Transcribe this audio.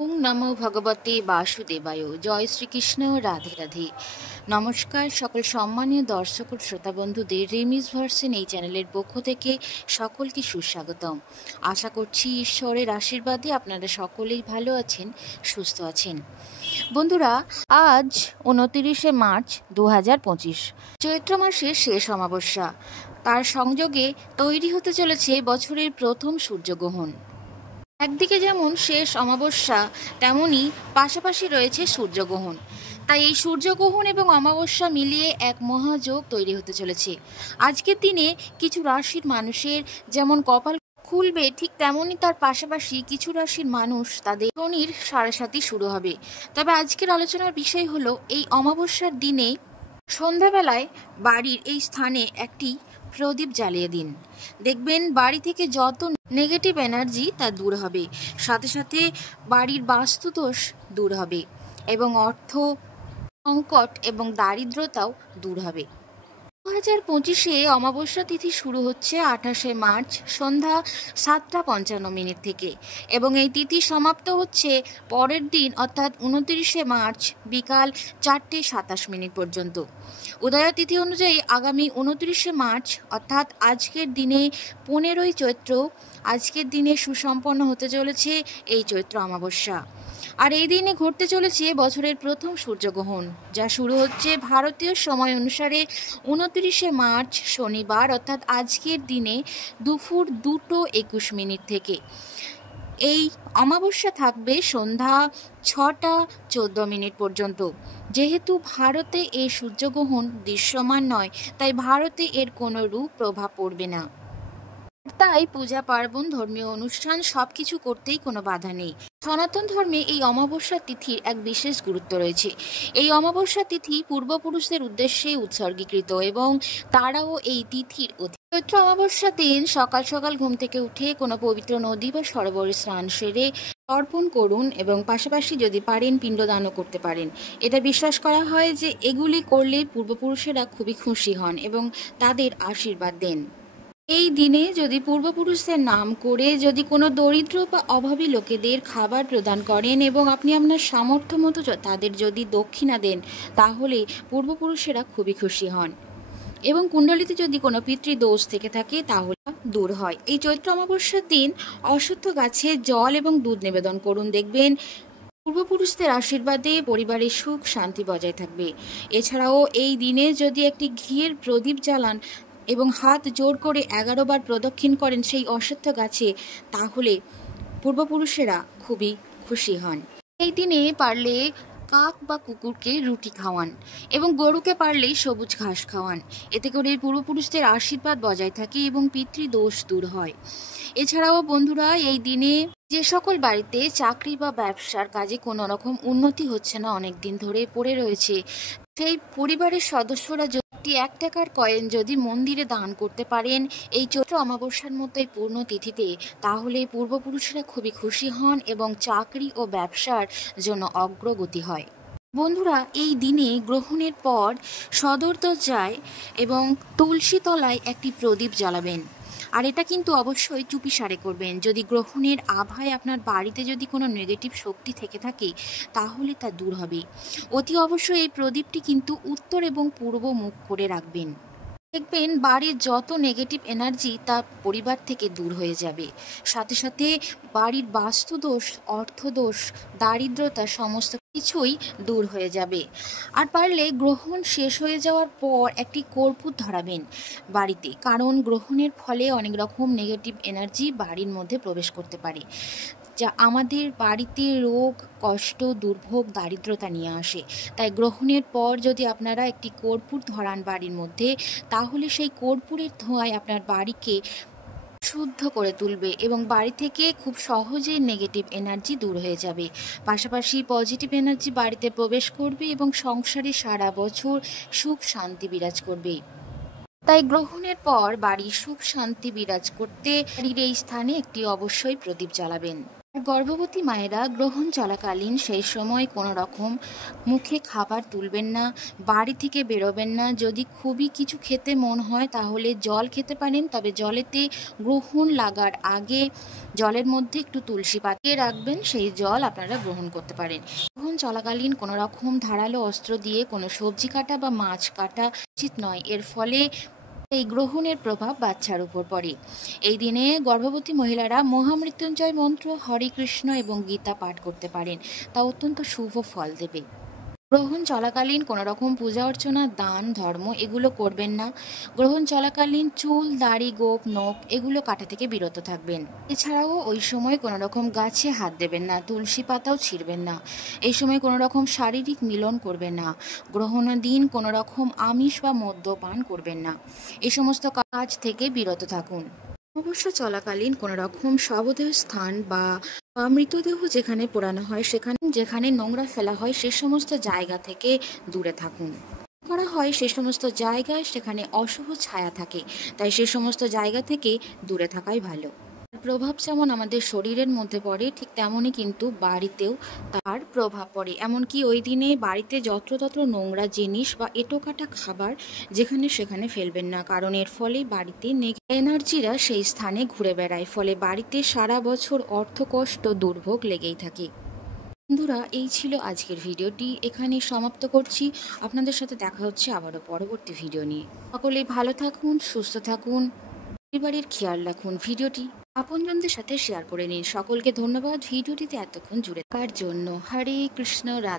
ওম নমো ভগবতে বাসুদেবায়। জয় শ্রীকৃষ্ণ। রাধে রাধে। নমস্কার সকল সম্মানীয় দর্শক ও শ্রোতা বন্ধুদের রেমিস ভার্সন এই চ্যানেলের পক্ষ থেকে সকলকে সুস্বাগতম। আশা করছি ঈশ্বরের আশীর্বাদে আপনারা সকলেই ভালো আছেন, সুস্থ আছেন। বন্ধুরা, আজ 29শে মার্চ 2025, চৈত্র মাসের শেষ অমাবস্যা। তার সংযোগে তৈরি হতে চলেছে বছরের প্রথম সূর্যগ্রহণ। একদিকে যেমন শেষ অমাবস্যা, তেমনি পাশাপাশি রয়েছে সূর্যগ্রহণ। তাই এই সূর্যগ্রহণ এবং অমাবস্যা মিলিয়ে এক মহাযোগ তৈরি হতে চলেছে। আজকের দিনে কিছু রাশির মানুষের যেমন কপাল খুলবে, ঠিক তেমনই তার পাশাপাশি কিছু রাশির মানুষ তাদের শনির সাড়েসাতি শুরু হবে। তবে আজকের আলোচনার বিষয় হলো, এই অমাবস্যার দিনে সন্ধ্যাবেলায় বাড়ির এই স্থানে একটি প্রদীপ জ্বালিয়ে দিন। দেখবেন বাড়ি থেকে যত নেগেটিভ এনার্জি তা দূর হবে, সাথে সাথে বাড়ির বাস্তুদোষ দূর হবে এবং অর্থ সংকট এবং দারিদ্রতাও দূর হবে। 2025-এ অমাবস্যা তিথি শুরু হচ্ছে 28শে মার্চ সন্ধ্যা 7:55 থেকে এবং এই তিথি সমাপ্ত হচ্ছে পরের দিন অর্থাৎ 29শে মার্চ বিকাল 4:27 পর্যন্ত। উদয় তিথি অনুযায়ী আগামী 29শে মার্চ অর্থাৎ আজকের দিনে 15ই চৈত্র, আজকের দিনে সুসম্পন্ন হতে চলেছে এই চৈত্র অমাবস্যা। আর এই দিনে ঘটতে চলেছে বছরের প্রথম সূর্যগ্রহণ, যা শুরু হচ্ছে ভারতীয় সময় অনুসারে 29শে মার্চ শনিবার অর্থাৎ আজকের দিনে দুপুর 2:21 থেকে। এই অমাবস্যা থাকবে সন্ধ্যা 6:14 পর্যন্ত। যেহেতু ভারতে এই সূর্যগ্রহণ দৃশ্যমান নয়, তাই ভারতে এর কোনো রূপ প্রভাব পড়বে না। তাই পূজা পার্বণ, ধর্মীয় অনুষ্ঠান সবকিছু করতেই কোনো বাধা নেই। সনাতন ধর্মে এই অমাবস্যা তিথির এক বিশেষ গুরুত্ব রয়েছে। এই অমাবস্যা তিথি পূর্বপুরুষদের উদ্দেশ্যে উৎসর্গীকৃত এবং তারাও এই তিথির চৈত্র অমাবস্যার দিন সকাল সকাল ঘুম থেকে উঠে কোনো পবিত্র নদী বা সরোবরে স্নান সেরে অর্পণ করুন এবং পাশাপাশি যদি পারেন পিণ্ডদানও করতে পারেন। এটা বিশ্বাস করা হয় যে এগুলি করলে পূর্বপুরুষেরা খুবই খুশি হন এবং তাদের আশীর্বাদ দেন। এই দিনে যদি পূর্বপুরুষদের নাম করে যদি কোনো দরিদ্র বা অভাবী লোকেদের খাবার প্রদান করেন এবং আপনি আপনার সামর্থ্য মতো তাদের যদি দক্ষিণা দেন, তাহলে পূর্বপুরুষেরা খুবই খুশি হন এবং কুণ্ডলিতে যদি কোনো পিতৃদোষ থেকে থাকে তাহলে দূর হয়। এই চৈত্র অমাবস্যার দিন অশ্বত্থ গাছে জল এবং দুধ নিবেদন করুন। দেখবেন পূর্বপুরুষদের আশীর্বাদে পরিবারের সুখ শান্তি বজায় থাকবে। এছাড়াও এই দিনে যদি একটি ঘিয়ের প্রদীপ জ্বালান এবং হাত জোর করে 11 বার প্রদক্ষিণ করেন সেই অশ্বত্থ গাছে, তাহলে পূর্বপুরুষেরা খুবই খুশি হন। এই দিনে পারলে কাক বা কুকুরকে রুটি খাওয়ান এবং গরুকে পারলে সবুজ ঘাস খাওয়ান। এতে করে পূর্বপুরুষদের আশীর্বাদ বজায় থাকে এবং পিতৃদোষ দূর হয়। এছাড়াও বন্ধুরা, এই দিনে যে সকল বাড়িতে চাকরি বা ব্যবসার কাজে কোনো রকম উন্নতি হচ্ছে না, অনেক দিন ধরে পড়ে রয়েছে, সেই পরিবারের সদস্যরা যদি 1 টাকার কয়েন যদি মন্দিরে দান করতে পারেন এই চৈত্র অমাবস্যার মতোই পূর্ণ তিথিতে, তাহলে পূর্বপুরুষরা খুবই খুশি হন এবং চাকরি ও ব্যবসার জন্য অগ্রগতি হয়। বন্ধুরা, এই দিনে গ্রহণের পর সদর দরজায় এবং তুলসী তলায় একটি প্রদীপ জ্বালাবেন। আর এটা কিন্তু অবশ্যই চুপিসারে করবেন। যদি গ্রহণের আভায় আপনার বাড়িতে যদি কোনো নেগেটিভ শক্তি থেকে থাকে, তাহলে তা দূর হবে। অতি অবশ্যই এই প্রদীপটি কিন্তু উত্তর এবং পূর্ব মুখ করে রাখবেন। দেখবেন বাড়ির যত নেগেটিভ এনার্জি তা পরিবার থেকে দূর হয়ে যাবে। সাথে সাথে বাড়ির বাস্তুদোষ, অর্থদোষ, দারিদ্রতা সমস্ত কিছুই দূর হয়ে যাবে। আর পারলে গ্রহণ শেষ হয়ে যাওয়ার পর একটি কর্পূর ধরাবেন বাড়িতে, কারণ গ্রহণের ফলে অনেক রকম নেগেটিভ এনার্জি বাড়ির মধ্যে প্রবেশ করতে পারে, যা আমাদের বাড়িতে রোগ, কষ্ট, দুর্ভোগ, দারিদ্রতা নিয়ে আসে। তাই গ্রহণের পর যদি আপনারা একটি কর্পূর ধরান বাড়ির মধ্যে, তাহলে সেই কর্পূরের ধোঁয়ায় আপনার বাড়িকে শুদ্ধ করে তুলবে এবং বাড়ি থেকে খুব সহজেই নেগেটিভ এনার্জি দূর হয়ে যাবে। পাশাপাশি পজিটিভ এনার্জি বাড়িতে প্রবেশ করবে এবং সংসারে সারা বছর সুখ শান্তি বিরাজ করবে। তাই গ্রহণের পর বাড়ির সুখ শান্তি বিরাজ করতে বাড়ির এই স্থানে একটি অবশ্যই প্রদীপ জ্বালাবেন। গর্ভবতী মায়েরা গ্রহণ চলাকালীন সেই সময় কোনো রকম মুখে খাবার তুলবেন না, বাড়ি থেকে বেরোবেন না। যদি খুবই কিছু খেতে মন হয় তাহলে জল খেতে পারেন, তবে জলেতে গ্রহণ লাগার আগে জলের মধ্যে একটু তুলসী পাতিয়ে রাখবেন, সেই জল আপনারা গ্রহণ করতে পারেন। গ্রহণ চলাকালীন কোনো রকম ধারালো অস্ত্র দিয়ে কোনো সবজি কাটা বা মাছ কাটা উচিত নয়, এর ফলে এই গ্রহণের প্রভাব বাচ্চার উপর পড়ে। এই দিনে গর্ভবতী মহিলারা মহামৃত্যুঞ্জয় মন্ত্র, হরে কৃষ্ণ এবং গীতা পাঠ করতে পারেন, তা অত্যন্ত শুভ ফল দেবে। গ্রহণ চলাকালীন কোনো রকম পূজা অর্চনা, দান, ধর্ম এগুলো করবেন না। গ্রহণ চলাকালীন চুল, দাড়ি, গোঁফ, নখ এগুলো কাটা থেকে বিরত থাকবেন। এছাড়াও ওই সময় কোনো রকম গাছে হাত দেবেন না, তুলসী পাতাও ছিঁড়বেন না। এই সময় কোনো রকম শারীরিক মিলন করবেন না। গ্রহণের দিন কোনো রকম আমিষ বা মদ্যপান করবেন না। এই সমস্ত কাজ থেকে বিরত থাকুন। অমাবস্যা চলাকালীন কোনো রকম শবদেহ স্থান বা মৃতদেহ যেখানে পোড়ানো হয় যেখানে নোংরা ফেলা হয় সে সমস্ত জায়গা থেকে দূরে থাকুন। করা হয় সে সমস্ত জায়গায় সেখানে অশুভ ছায়া থাকে, তাই সে সমস্ত জায়গা থেকে দূরে থাকাই ভালো। প্রভাব যেমন আমাদের শরীরের মধ্যে পড়ে, ঠিক তেমনই কিন্তু বাড়িতেও তার প্রভাব পড়ে। এমনকি ওই দিনে বাড়িতে যত্রতত্র নোংরা জিনিস বা এঁটোকাটা খাবার যেখানে সেখানে ফেলবেন না, কারণ এর ফলে বাড়িতে এনার্জিরা সেই স্থানে ঘুরে বেড়ায়, ফলে বাড়িতে সারা বছর অর্থকষ্ট, দুর্ভোগ লেগেই থাকে। বন্ধুরা, এই ছিল আজকের ভিডিওটি, এখানে সমাপ্ত করছি। আপনাদের সাথে দেখা হচ্ছে আবারও পরবর্তী ভিডিও নিয়ে। সকলেই ভালো থাকুন, সুস্থ থাকুন, পরিবারের খেয়াল রাখুন। ভিডিওটি আপনজনদের সাথে শেয়ার করে নিন। সকলকে ধন্যবাদ ভিডিওটিতে এতক্ষণ জুড়ে থাকার জন্য। হরে কৃষ্ণ, রাধে।